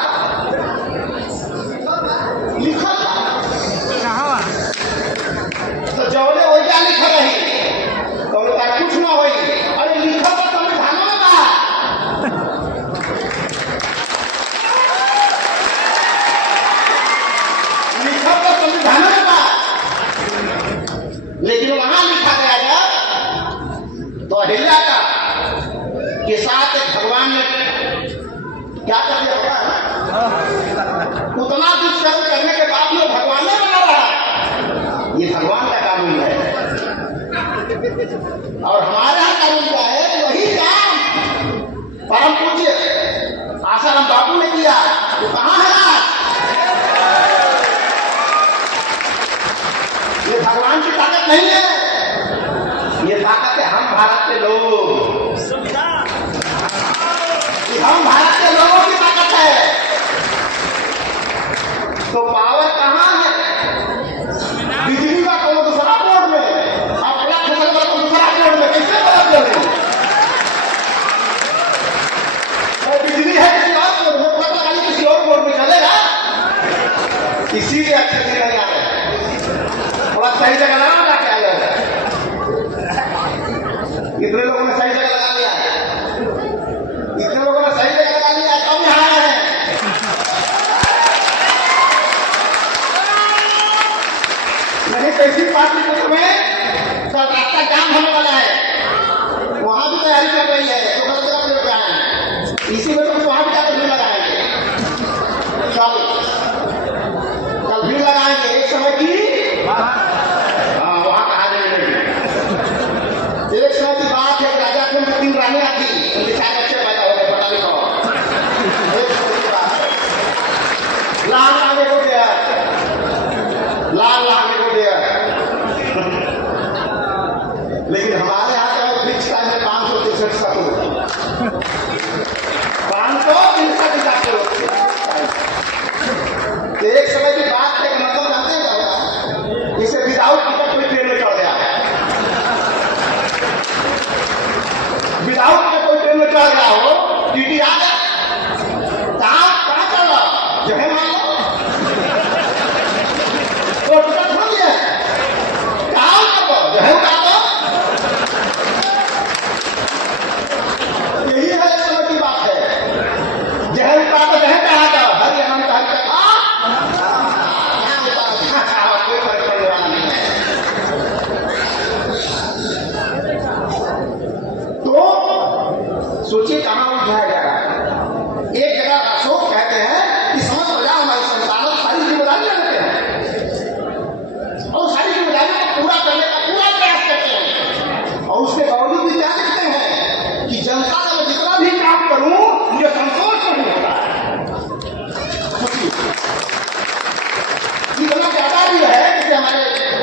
लिखा तो जौले हो जा लिखा रही तो कुछ ना हो। अरे लिखा तो संविधान में बा, लिखा तो संविधान में बा, लेकिन वहां लिखा गया था तो अहिल्या का के साथ भगवान ने क्या कर दिया होगा, उतना दुष्कर्म करने के बाद में भगवान ने बना रहा। ये भगवान का कानून है और हमारे यहाँ कानून क्या है, वही काम परम पूज्य आसाराम बापू ने किया। तो कहाँ है आज? ये भगवान की ताकत नहीं है, ये ताकत है हम भारत के लोग, हम भारत के लोगों की ताकत है। तो पावर कहां है? बिजली का को दूसरा बोर्ड में, अब अलग फसल का को दूसरा बोर्ड में, कैसे बदल देंगे? बिजली है किसी और बोर्ड में, पता लगा किसी और बोर्ड में चलेगा, इसीलिए अच्छे से नहीं आ रहे। थोड़ा सही जगह लगा क्या आ जाएगा? इतने लोगों ने सही जगह लगा लिया, इतने लोगों ने सही जगह लगा लिया, कम यहाँ है। नहीं कैसी पाटलिपुत्र में कल रास्ता जाम होने वाला है, वहां भी तैयारी कर रही है, तो कल जगह पर रहा है, इसी में तो वहां भी जाकर भीड़ लगाएंगे। कल भीड़ लगाएंगे एक समय की, वहां कहा जाएगी। एक समय की बात है, राजा थे 3 रानियां थी, उनके 4 बच्चे पैदा हो गए, पता नहीं कौन। लाल आने को दिया, लाल आने को दिया, लेकिन हमारे यहाँ का फिक्स टाइम है 563 का, 563 जाते हो। एक समय की बात है, मतलब जानते हैं क्या, इसे विदाउट टिकट कोई ट्रेन में चढ़ गया, विदाउट के कोई ट्रेन में चढ़ गया हो, टीटी आ गया, कहाँ चल रहा जो है मान लो तो टिकट हो गया, कहाँ जो है यही है समय की बात है। जहर का तो जहर कहा था, हर जन्म का कोई फर्क पड़ने वाला नहीं है। तो सोचिए कहां उठाया जा रहा है। एक जगह अशोक कहते हैं कि समझ हो जाए हमारी संतानों सारी जिम्मेदारी लेते हैं और सारी जिम्मेदारी को पूरा करने का पूरा प्रयास करते हैं, और उसके बावजूद भी क्या लिखते हैं कि जनता का मैं जितना भी काम करूं मुझे संतोष नहीं होता है। इतना ज्यादा भी है कि हमारे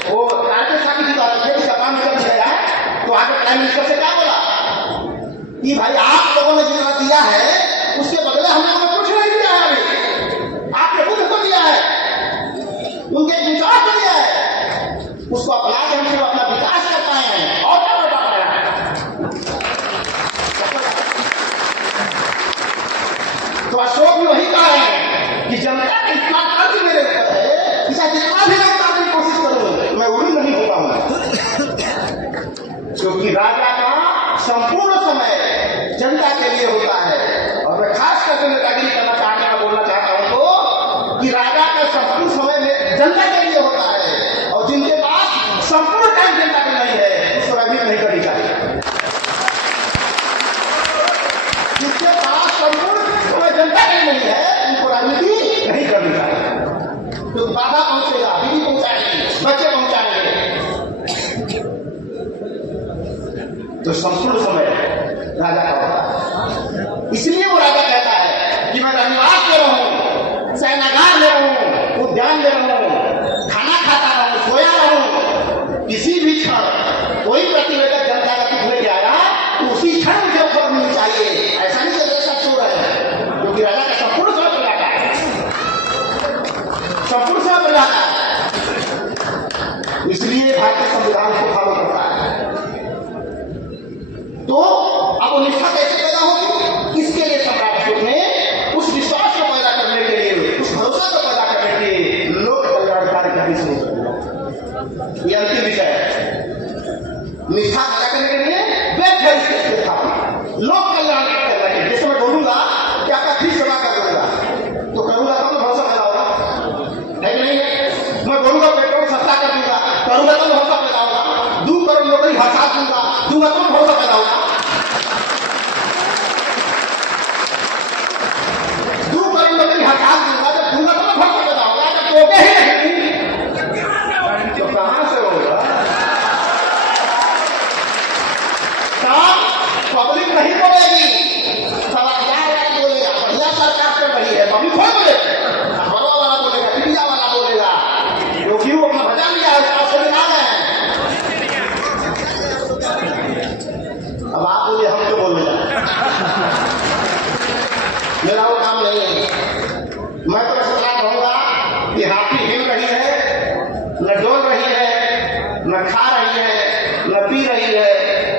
वो राजेश साहब की बात है, जापान में गया तो आगे प्राइम मिनिस्टर से क्या बोला कि भाई आप लोगों ने जितना दिया है उसके बदले हम लोगों ने कुछ नहीं दिया है, अभी आपने खुद को दिया है, उनके विचार को दिया है, उसको अपना के हम अपना विकास कर पाए हैं और क्या बता पाया है। तो अशोक भी वही कहा है कि जनता का इतना कर्ज मेरे ऊपर है, इसे जितना भी मैं करने की कोशिश करूं मैं उड़ी नहीं हो पाऊंगा, क्योंकि राजा का संपूर्ण समय जनता के लिए होता है। और मैं खास करके नेतागिरी करना चाहता हूं, बोलना चाहता हूं तो कि राजा का संपूर्ण समय जनता के लिए होता है, और जिनके पास संपूर्ण टाइम जनता के नहीं है, इस तरह तो संपूर्ण समय राजा का होता है। इसलिए वो राजा कहता है कि मैं रनिवास में रहूं, शयनागार में रहूं, उद्यान में रहूं, खाना खाता रहूं, सोया रहूं, किसी भी क्षण कोई प्रतिवेदक जनता का दुख लेके आया तो उसी क्षण मुझे खबर मिलनी चाहिए। ऐसा नहीं कि देश सो रहे हैं, क्योंकि राजा का संपूर्ण समय पर जाता है, संपूर्ण समय पर जाता है। इसलिए भारतीय संविधान को फॉलो करता है। तो अब वो निष्ठा कैसे पैदा होगी? इसके लिए सम्राट अशोक ने उस विश्वास को पैदा करने के लिए, उस भरोसा को पैदा करने के लिए लोक कल्याणकारी का शुरू कर दिया। ये अंतिम विषय है। निष्ठा पैदा करने के लिए लोक कल्याण करना है। जैसे मैं बोलूंगा कि आपका फीस जमा कर दूंगा, तो करूंगा तब तो भरोसा पैदा होगा, है नहीं है? मैं बोलूंगा पेट्रोल सस्ता कर दूंगा, करूंगा तो भरोसा पैदा होगा। 2 करोड़ नौकरी हटा दूंगा तो भरोसा पैदा होगा। 2 करोड़ नौकरी हटा दूंगा जब दूंगा तो भरोसा पैदा होगा। जब दोगे ही नहीं तो कहां से होगा? पब्लिक नहीं बोलेगी, सवाल बोलेगा, बढ़िया सरकार चल रही है, पब्लिक कौन बोलेगा? बड़ा वाला बोलेगा, मीडिया वाला बोलेगा, क्योंकि वो अपना बचा लिया है, उसका संविधान है। अब आप बोलिए हम क्यों बोल रहे हैं? मेरा वो काम नहीं है। मैं तो सलाह कहूंगा कि हाथी हिल रही है, न डोल रही है, न खा रही है, न पी रही है,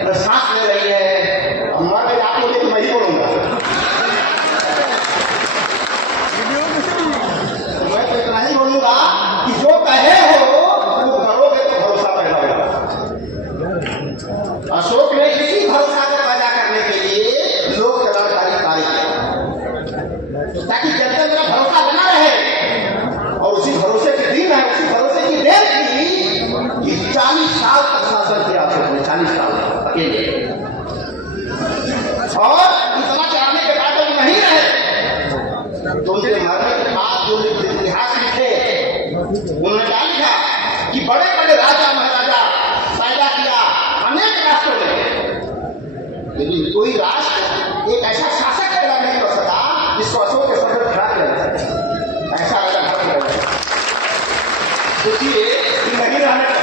न सांस ले रही है। मैं आप बोले तो मैं ही बोलूंगा। मैं तो इतना ही बोलूंगा कि जो कहे हो वो करोगे तो भरोसा पैदा होगा। अशोक ने इसी भरोसा को पैदा करने के लिए लोक कल्याणकारी कार्य किया, ताकि जनता मेरा भरोसा बना रहे। और उसी भरोसे के दिन है, उसी भरोसे की देर थी कि 40 साल तक शासन किया अशोक ने, 40 साल अकेले। और इतना चलाने के बाद वो नहीं रहे तो उनके मरने के बाद जो इतिहास लिखे, उन्होंने क्या लिखा कि बड़े बड़े राजा महाराजा पैदा किया अनेक राष्ट्रों में, लेकिन कोई राष्ट्र एक ऐसा शासक पैदा नहीं कर सका जिसको अशोक के सफर खड़ा किया। ऐसा राजा भारत में सोचिए नहीं रहने का।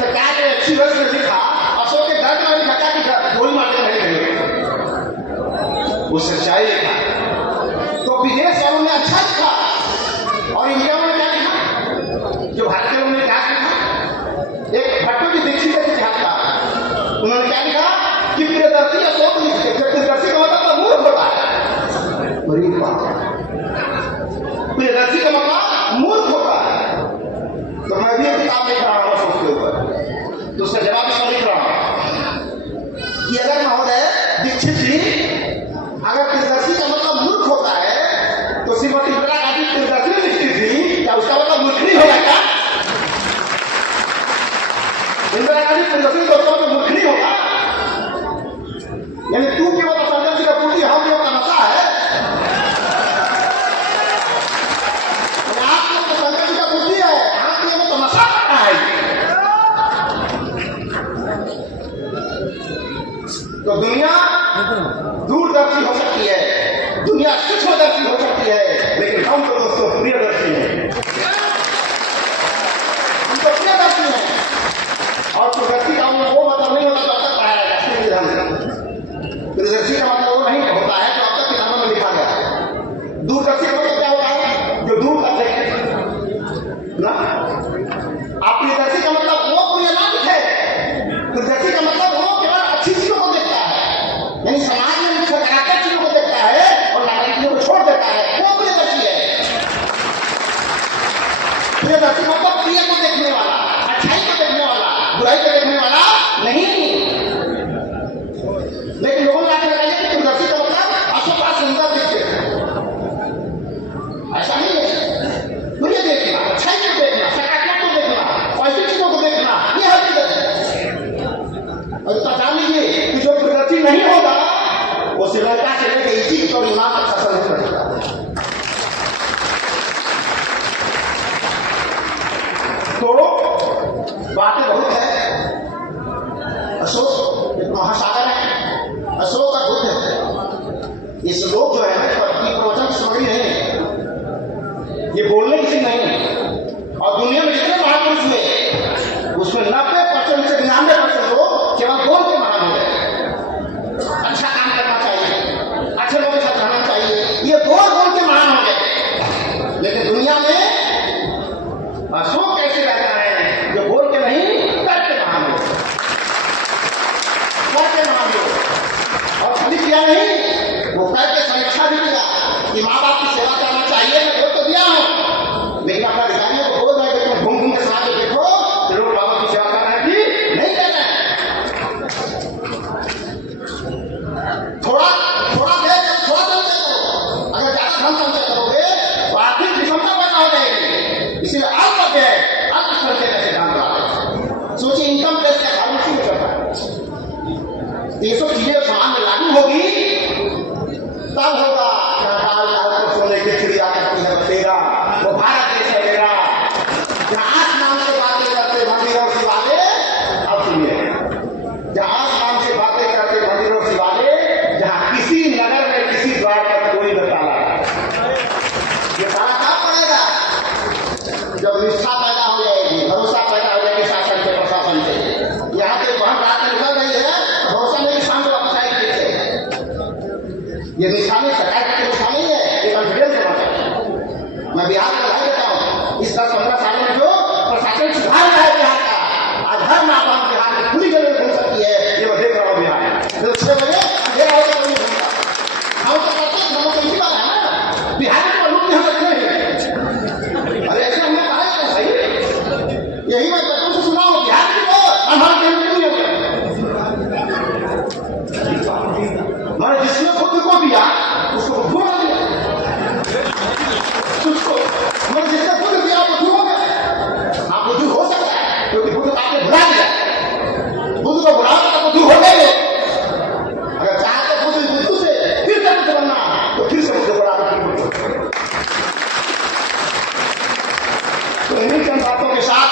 सरकार ने अच्छी वर्ष में लिखा, अशोक के दर्द में लिखा कि गोली मारने नहीं रहे, वो सच्चाई लिखा। तो विदेश वालों ने अच्छा लिखा और इंडिया में क्या लिखा? जो भारतीय लोगों ने क्या लिखा? एक भट्टो की दीक्षित के इतिहास का उन्होंने क्या लिखा कि प्रियदर्शी अशोक लिखे। प्रियदर्शी का मतलब मूर्ख होता है, बड़ी बात है। प्रियदर्शी का मतलब मूर्ख होता है। तो मैं भी एक किताब लिख रहा हूँ अशोक के ऊपर, तो उसका जवाब इसमें लिख रहा हूँ कि अगर महोदय दीक्षित जी, अगर प्रियदर्शी का मतलब मूर्ख होता है तो श्रीमती इंदिरा गांधी प्रियदर्शी लिखती थी, क्या उसका मतलब मूर्ख नहीं होगा? क्या इंदिरा गांधी प्रियदर्शी को मतलब मूर्ख नहीं होगा? यानी तू केवल प्रियदर्शी का पूर्ति, हम केवल का नशा है। आप लोग तो प्रियदर्शी का पूर्ति है, हम केवल तो नशा करना है। तो दुनिया दूरदर्शी हो सकती है, दुनिया सूक्ष्मदर्शी हो सकती है, लेकिन हम तो दोस्तों प्रियदर्शी हैं। हम तो प्रियदर्शी हैं। और प्रियदर्शी का वो मतलब नहीं होता जो अब तक पढ़ाया गया संविधान। प्रियदर्शी का मतलब वो नहीं होता है जो अब तक किताबों में लिखा गया। दूरदर्शी का मतलब क्या होता है? जो दूर तक देखे ना। आप प्रियदर्शी का मतलब वो पूरी ना लिखे। प्रियदर्शी का मतलब वो केवल अच्छी चीजों को देखता है, यानी समाज में सकारात्मक चीजों को देखता है और नागरिकों को छोड़ देता है, वो प्रियदर्शी है। प्रियदर्शी मतलब प्रिय को देखने वाला, अच्छाई को देखने वाला, बुराई को देखने वाला नहीं। लेकिन लोगों ने आके लगाया कि प्रियदर्शी का मतलब अशोक का सुंदर दिखते, ऐसा नहीं है। प्रिय देखना, अच्छाई को देखना, सकारात्मक को देखना, ऐसी चीजों को देखना, ये है प्रियदर्शी। और बता लीजिए कि जो प्रियदर्शी नहीं होगा वो श्रीलंका से लेकर इजिप्ट और ईमान तक शासन नहीं करेगा। तो बातें बहुत है। अशोक एक महान निष्ठा पैदा हो जाएगी, भरोसा पैदा हो जाएगी शासन के, प्रशासन के। यहाँ के वहां बात निकल रही है, भरोसा नहीं किसान को वापस आएगी। ये निशानी सरकार की निशानी है, ये कॉन्फिडेंस होना चाहिए। मैं बिहार का बधाई देता हूँ, इस 10-15 साल में जो प्रशासन सुधार रहा है बिहार का, आज हर माँ बाप बिहार में खुली जगह घूम सकती है। ये मैं देख रहा हूँ बिहार में 6 बजे अंधेरा होकर नहीं घूमता। हम तो करते हैं, हम तो इसी बात है ना, बिहार में तो लोग यहाँ तक नहीं। अरे ऐसे हमने कहा है सही, यही मैं बच्चों से सुना हूँ, बिहार की तो हमारे केंद्र नहीं होता। मैंने जिसने खुद को दिया उसको बुद्धू बना दिया, उसको मैंने जिसने खुद दिया बुद्धू हो गया। आप बुद्धू हो सकता है क्योंकि बुद्ध आपने भुला दिया, बुद्ध को भुलाओ तो बुद्धू हो गए। अगर चाहते बुद्धू से फिर से बुद्ध बनना तो फिर से बुद्ध बना। तो इन्हीं चंद बातों के साथ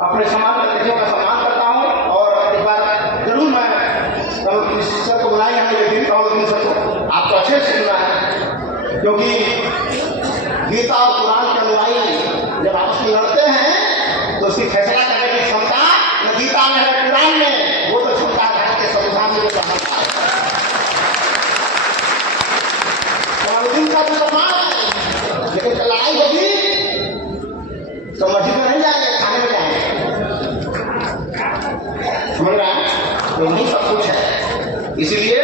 अपने समाज के अतिथियों का सम्मान करता हूँ। और एक बार जरूर मैं सर को बुलाएंगे, हम ये दिन कहूँगी सर को आपको अच्छे से सुनना है, क्योंकि गीता और कुरान के अनुयायी जब आपस में लड़ते हैं तो उसकी फैसला करने की क्षमता न गीता में है कुरान में, वो तो क्षमता भारत के संविधान में जो है। का भी सम्मान है, लेकिन लड़ाई होगी तो मस्जिद में नहीं जाएंगे, खाने में जाएंगे, समझ रहे हैं? तो यही सब कुछ है। इसीलिए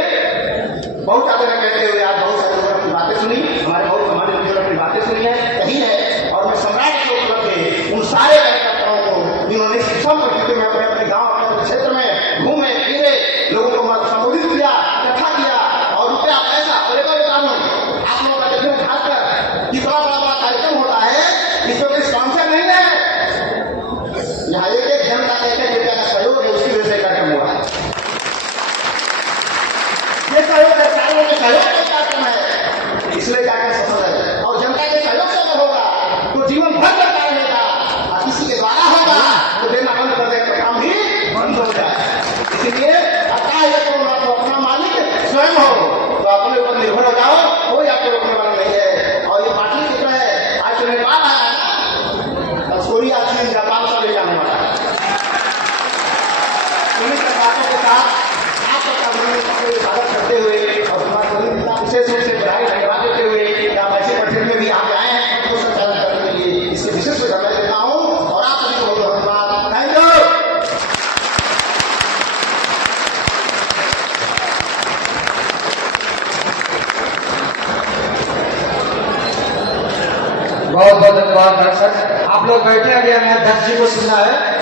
बहुत ज्यादा कहते हुए आज बहुत सारे लोगों की बातें सुनी, हमारे बहुत समाज के की बातें सुनी है, यही है। और मैं सम्राट के उपलब्ध उन सारे कार्यकर्ताओं को जिन्होंने शिक्षा प्रकृति में अपने अपने गाँव अपने क्षेत्र में घूमे फिरे, लोगों को संबोधित किया, कथा किया और रुपया पैसा और एक आप लोगों का देखिए खासकर कितना बड़ा कार्यक्रम होता है, इसमें कोई स्पॉन्सर नहीं है। यहाँ एक जन का 1-1 रुपया का सहयोग है, उसकी वजह से कार्यक्रम हुआ है। ये सहयोग है, सालों के सहयोग का कार्यक्रम है, इसलिए कार्यक्रम सफल है। और जनता के सहयोग से अगर होगा तो जीवन भर करता रहेगा, और किसी के द्वारा होगा तो देना बंद कर देगा, काम भी बंद हो जाए। इसीलिए तो अपना मालिक स्वयं हो, तो अपने ऊपर निर्भर हो जाओ, कोई आपको रोकने वाला नहीं है। और ये पार्टी कितना है, आज जो नेपाल आया है, कोरिया, चीन, जापान सब ले जाने वाला है। बातों के साथ स्वागत करते हुए और विशेष रूप से बधाई धन्यवाद देते हुए या वैसे परिषद में भी आप आए हैं तो संचालन करने के लिए इसके विशेष से धन्यवाद देता हूँ। और आप सभी को बहुत धन्यवाद, थैंक यू। बहुत बहुत धन्यवाद दर्शक। आप लोग बैठे, अभी हमें अध्यक्ष जी को सुनना है।